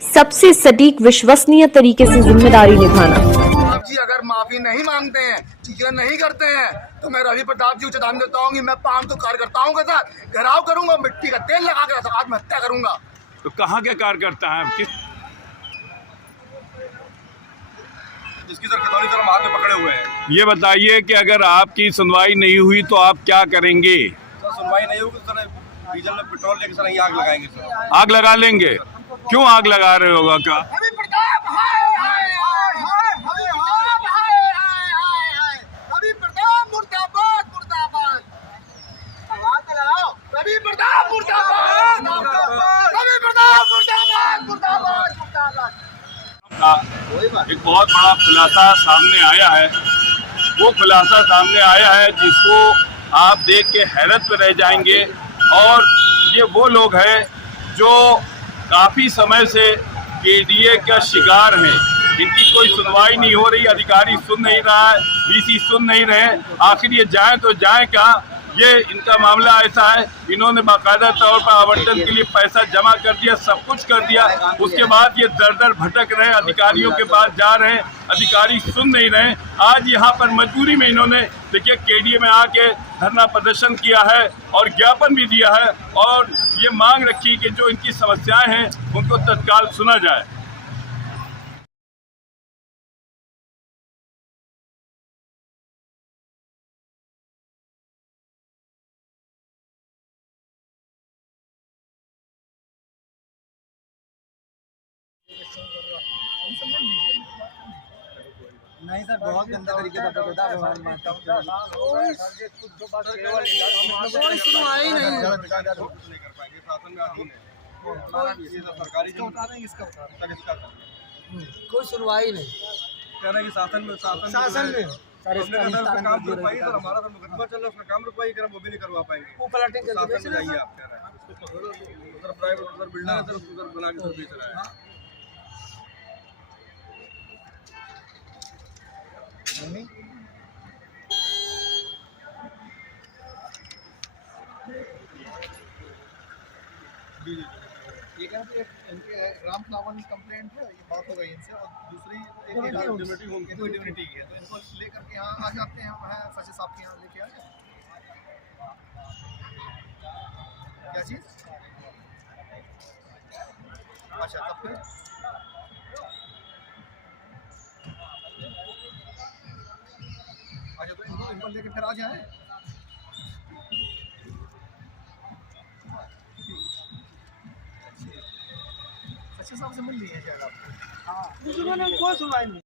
सबसे सटीक विश्वसनीय तरीके से जिम्मेदारी निभाना। आप जी अगर माफी नहीं मांगते हैं, चीजें नहीं करते हैं, तो मैं रवि प्रताप जी को चेतावनी देता हूँ कि मैं 500 कार्यकर्ताओं के साथ घेराव करूंगा, मिट्टी का तेल लगा कर आत्महत्या करूंगा। तो कहाँ के कार्यकर्ता हैं? जिसकी सर खतौनी सर हम हाथ में पकड़े हुए हैं। ये बताइए कि अगर आपकी सुनवाई नहीं हुई तो आप क्या करेंगे? सर सुनवाई नहीं होगी सर डीजल में पेट्रोल लेकर सर आग लगाएंगे सर। आग लगा लेंगे? क्यों आग लगा रहे होगा? क्या रवि प्रताप हाय हाय हाय हाय हाय हाय हाय हाय रवि प्रताप मुर्दाबाद मुर्दाबाद। आवाज लगाओ, रवि प्रताप मुर्दाबाद, रवि प्रताप मुर्दाबाद मुर्दाबाद मुर्दाबाद। एक बहुत बड़ा खुलासा सामने आया है। वो खुलासा सामने आया है जिसको आप देख के हैरत में रह जाएंगे। और ये वो लोग हैं जो काफ़ी समय से केडीए का शिकार हैं। इनकी कोई सुनवाई नहीं हो रही, अधिकारी सुन नहीं रहा है, डीसी सुन नहीं रहे। आखिर ये जाए तो जाए कहाँ? ये इनका मामला ऐसा है, इन्होंने बाकायदा तौर पर आवंटन के लिए पैसा जमा कर दिया, सब कुछ कर दिया। उसके बाद ये दर दर भटक रहे, अधिकारियों के पास जा रहे हैं, अधिकारी सुन नहीं रहे। आज यहाँ पर मजबूरी में इन्होंने देखिए केडीए में आके धरना प्रदर्शन किया है और ज्ञापन भी दिया है और ये मांग रखी कि जो इनकी समस्याएं हैं उनको तत्काल सुना जाए। नहीं सर, बहुत गंदा तरीके से कोई सुनवाई नहीं। कह रहे हैं कि शासन में काम कर पाएंगे सर, हमारा तो मुकदमा चल रहा है, उसका काम रुक पाएंगे, वो भी नहीं करवा पाएंगे। वो पलटिंग कर शासन में जाइए आप, कह रहे हैं सर प्राइवेट सर बिल्डर है सर, उसको सर बना के सर बेच रहा है। ये क्या है, इनके राम फ्लावर की कंप्लेंट है, ये बात हो गई इनसे। और दूसरी डिविनिटी की है, तो इनको लेकर के यहाँ आ जाते हैं, वहाँ सचिव साहब के यहाँ लेके आ जाए। क्या चीज़? अच्छा, तब फिर अच्छा, तो इनको लेके फिर आ जाए। सचिव साहब से मिल ली है शायद आपको? हाँ, उन्होंने कोई सुनवाई नहीं।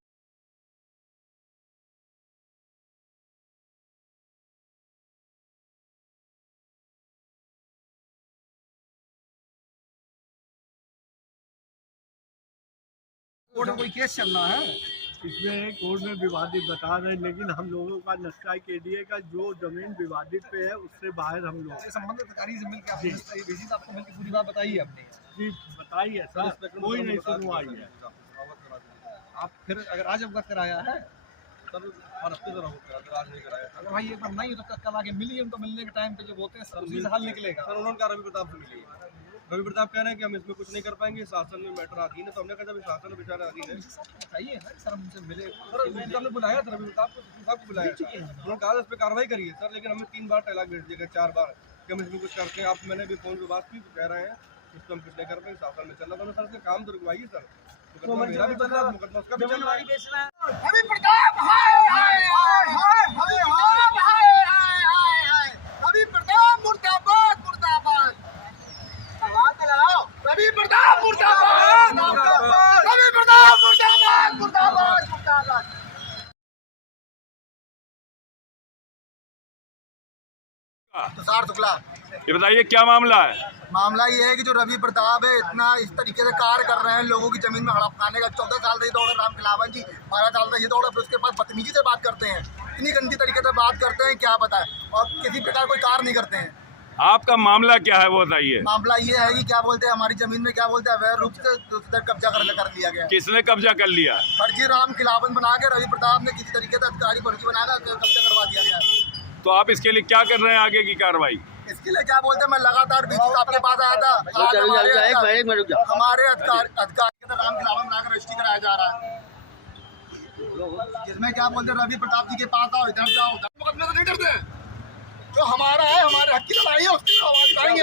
कोर्ट में कोई केस चल रहा है? इसमें कोर्ट में विवादित बता रहे हैं, लेकिन हम लोगों का नक्शा केडीए का जो जमीन विवादित पे है उससे बाहर हम लोग संबंधित अधिकारी से मिलकर आपको मिलकर पूरी बात बताई है आपने? जी बताइए सर, कोई नहीं सुनवाई है। आप फिर अगर आज अवगत कराया है सर हर हफ्ते सर आज नहीं कराया। अगर भाई एक बार नहीं तो कल आगे मिलिए, उनको मिलने के टाइम पे जब होते हैं उसी से हल निकलेगा। सर उन्होंने कहा रवि प्रताप से मिली, रवि प्रताप कह रहे हैं कि हम इसमें कुछ नहीं कर पाएंगे, शासन में मैटर अधीन है। तो हमने कहा जब शासन में बेचारा अधीन है बताइए ना सर, हमसे मिले। सर हमने बुलाया था रवि प्रताप को बुलाया था, उन्होंने कहा इस पर कार्रवाई करिए सर, लेकिन हमें 3 बार टैलाक भेज दिया, 4 बार कि हम इसमें कुछ करते हैं। आप मैंने भी फोन पे बात की तो कह रहे हैं इसको हम कुछ नहीं कर पाएंगे, शासन में चल रहा था। सर उसके काम तो रुकवाइए सर, मुकदमा मेरा भी चल रहा है, मुकदमा उसका भी चल रहा है। रवि प्रताप हाय हाय हाय हाय हाय हाय हाय हाय रवि प्रताप मुर्दाबाद मुर्दाबाद। आवाज लगाओ, रवि प्रताप मुर्दाबाद, रवि प्रताप मुर्दाबाद मुर्दाबाद मुर्दाबाद। तुषार शुक्ला। ये बताइए क्या मामला है? मामला ये है कि जो रवि प्रताप है इतना इस तरीके से कार्य कर रहे हैं, लोगों की जमीन में हड़प खाने का। 14 साल से दौड़ राम खिलावन जी, 12 साल से ये दौड़, फिर उसके बाद बदतमीजी से बात करते हैं, इतनी गंदी तरीके से बात करते हैं क्या बताएं, और किसी प्रकार कोई कार्य नहीं करते हैं। आपका मामला क्या है वो बताइए। मामला ये है कि क्या बोलते हैं, हमारी जमीन में क्या बोलते हैं अवैध रूप से कब्जा कर लिया गया। किसने कब्जा कर लिया? फर्जी राम खिलावन बना के रवि प्रताप ने किसी तरीके से अधिकारी फर्जी बनाया, कब्जा करवा दिया गया। तो आप इसके लिए क्या कर रहे हैं, आगे की कार्रवाई? इसके लिए क्या बोलते हैं, मैं लगातार बीच आपके पास आया था। आज हमारे अधिकार के तो नाम खिलाफ बनाकर रजिस्ट्री कराया जा रहा है, जिसमें क्या बोलते हैं रवि प्रताप जी के पास आओ, इधर जाओ, मुकदमे से नहीं डरते हैं। जो हमारा है, हमारे हक की लड़ाई है, उसकी आवाज उठाएंगे।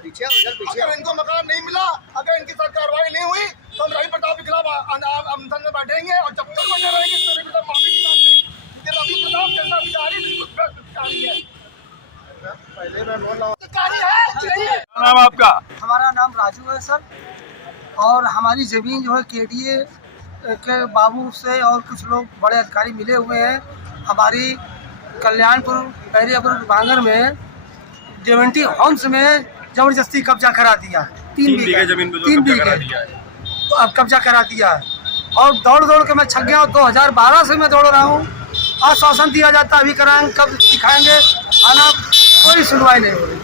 अगर इनको मकान नहीं मिला, अगर इनकी सख्त कार्रवाई नहीं हुई तो हम रवि प्रताप के खिलाफ अनशन में बैठेंगे और जब तक बने रहेंगे रवि प्रताप माफी नहीं मांगते, क्योंकि रवि प्रताप जैसा अधिकारी बिल्कुल भ्रष्ट अधिकारी है। क्या नाम आपका? हमारा नाम राजू है सर, और हमारी ज़मीन जो है केडीए के बाबू से और कुछ लोग बड़े अधिकारी मिले हुए हैं। हमारी कल्याणपुर बैरियापुर बांगर में डेवेंटी होम्स में जबरदस्ती कब्जा करा दिया है। 3 बीघे जमीन पे 3 बीघे तो अब कब्जा करा दिया है, और दौड़ दौड़ के मैं छक गया। 2012 से मैं दौड़ रहा हूँ, आश्वासन दिया जाता है अभी कराएंगे, कब दिखाएंगे, आना कोई सुनवाई नहीं हो रही।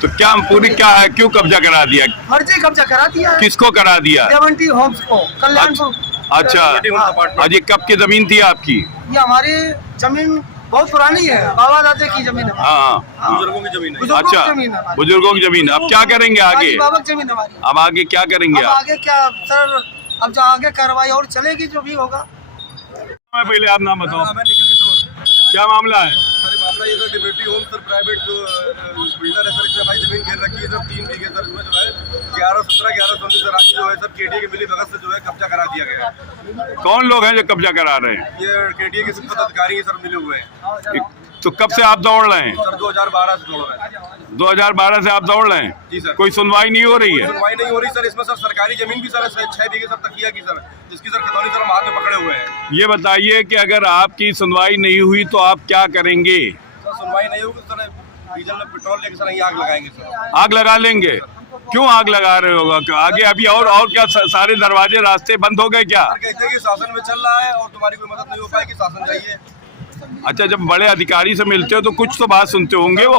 तो क्या पूरी क्या है, क्यों कब्जा करा दिया? फर्जी कब्जा करा दिया है। किसको करा दिया? डेवेंटी होम्स को, कल्याणपुर। अच्छा, अजी कब की जमीन थी आपकी? ये हमारी जमीन बहुत पुरानी है, बाबा दादे की जमीन है। हाँ, बुजुर्गों की जमीन है। बुजुर्गों अच्छा, की जमीन है हमारी। बुजुर्गों की जमीन। अब क्या करेंगे आगे? दादी बाबा की जमीन है हमारी। अब आगे क्या करेंगे अब आप? आगे क्या सर, अब जो आगे कार्रवाई और चलेगी, जो भी होगा। पहले आप नाम बताओ, मैं निखिल किशोर। क्या मामला है? सर मामला ये सर डिम्यूटी होम सर प्राइवेट जो बिल्डर है सर, इसने भाई जमीन घेर रखी है सर 3 बीघे सर, इसमें जो है 11/17, 11/19 सर आज जो है सर केडीए के मिली भगत से जो है कब्जा करा दिया गया है। कौन लोग हैं जो कब्जा करा रहे हैं? ये केडीए के सब पदाधिकारी सर मिले हुए हैं तो कब से आप दौड़ रहे हैं? सर, 2012 से दौड़ रहे हैं। 2012 से आप दौड़ रहे हैं? जी सर। कोई सुनवाई नहीं हो रही है? सुनवाई नहीं हो रही सर। इसमें सर सरकारी जमीन भी सर 6 बीघे सर तकिया की सर, जिसकी सर खतौनी सर हम हाथ में पकड़े हुए हैं। ये बताइए कि अगर आपकी सुनवाई नहीं हुई तो आप क्या करेंगे? सर सुनवाई नहीं होगी सर, डीजल में पेट्रोल लेके सर यहीं आग लगाएंगे सर। आग लगा लेंगे? क्यों आग लगा रहे होगा? आगे अभी और क्या सारे दरवाजे रास्ते बंद हो गए क्या? सर कहते हैं कि शासन में चल रहा है और तुम्हारी कोई मदद नहीं हो पाएगी, शासन चाहिए। अच्छा, जब बड़े अधिकारी से मिलते हो तो कुछ तो बात सुनते होंगे वो?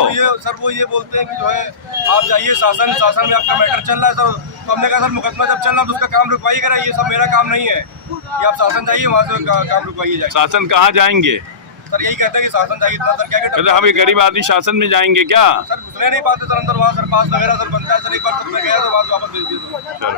वो ये बोलते हैं कि जो है आप जाइए शासन में आपका मैटर चल रहा है सर। तो हमने कहा सर मुकदमा जब चल रहा है तो उसका काम रुकवाइए करा, ये सब मेरा काम नहीं है, ये आप शासन जाइए, वहाँ से काम रुकवाइए जाए। शासन कहाँ जाएंगे? सर यही कहता है कि शासन जाइए। सर क्या हम गरीब आदमी शासन में जाएंगे क्या? सर घुसने नहीं पाते सर अंदर, वहाँ सर पास वगैरह सर बनता है सर। एक बार सर मैं गया तो वहाँ वापस भेज दिया सर।